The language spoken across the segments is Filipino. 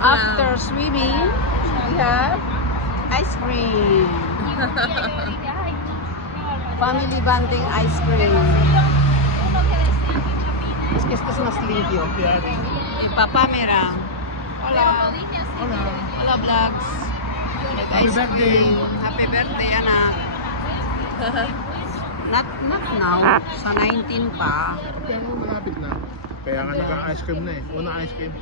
After swimming, we have ice cream. Family bonding ice cream. Es que esto es más limpio. Papá, mira. Hola. Hola. Hola, vlogs. Happy birthday. Happy birthday, anak. Not now. Sa 19 pa. Kaya mo malapit na. Kaya nga naka-ice cream na eh. Unang ice cream.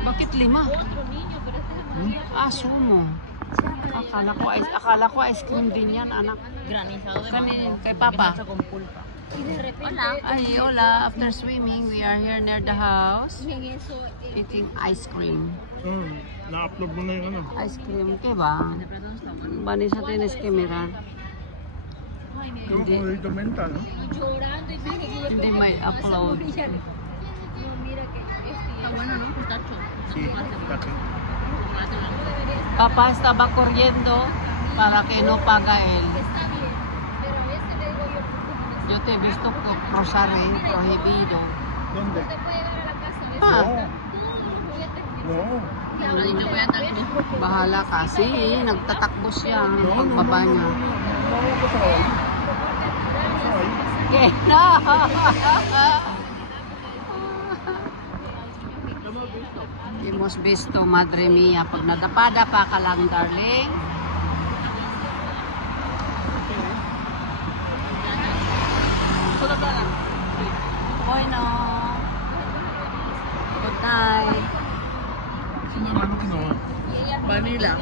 Bakit 5? Ah, sumo. Akala ko ice cream din yan, anak. Granizado de Kanin, mango. kay Papa. Con pulpa. Hola. Ay, hola. After swimming, we are here near the house. Eating ice cream. Na-upload mo na yung ano. Ice cream, ke ba? Bani sa tienes que mirar. Yung corridor mental, no? Hindi may upload. Está bueno, ¿no? Pistacho. Sí, taki. Papá estaba corriendo para que no paga él. Yo te he visto cruzar, prohibido. ¿Dónde? Ah, No. Ahora dito ko yata rin. bahala kasi. Nagtatakbo siya ng No, pagbaba niya. No, sorry. Sorry. ¿Qué? No. Hemos visto, madre mía, pag nadapa-dapa ka lang, darling. Bueno. Good night. Ano ginawa? Vanilla.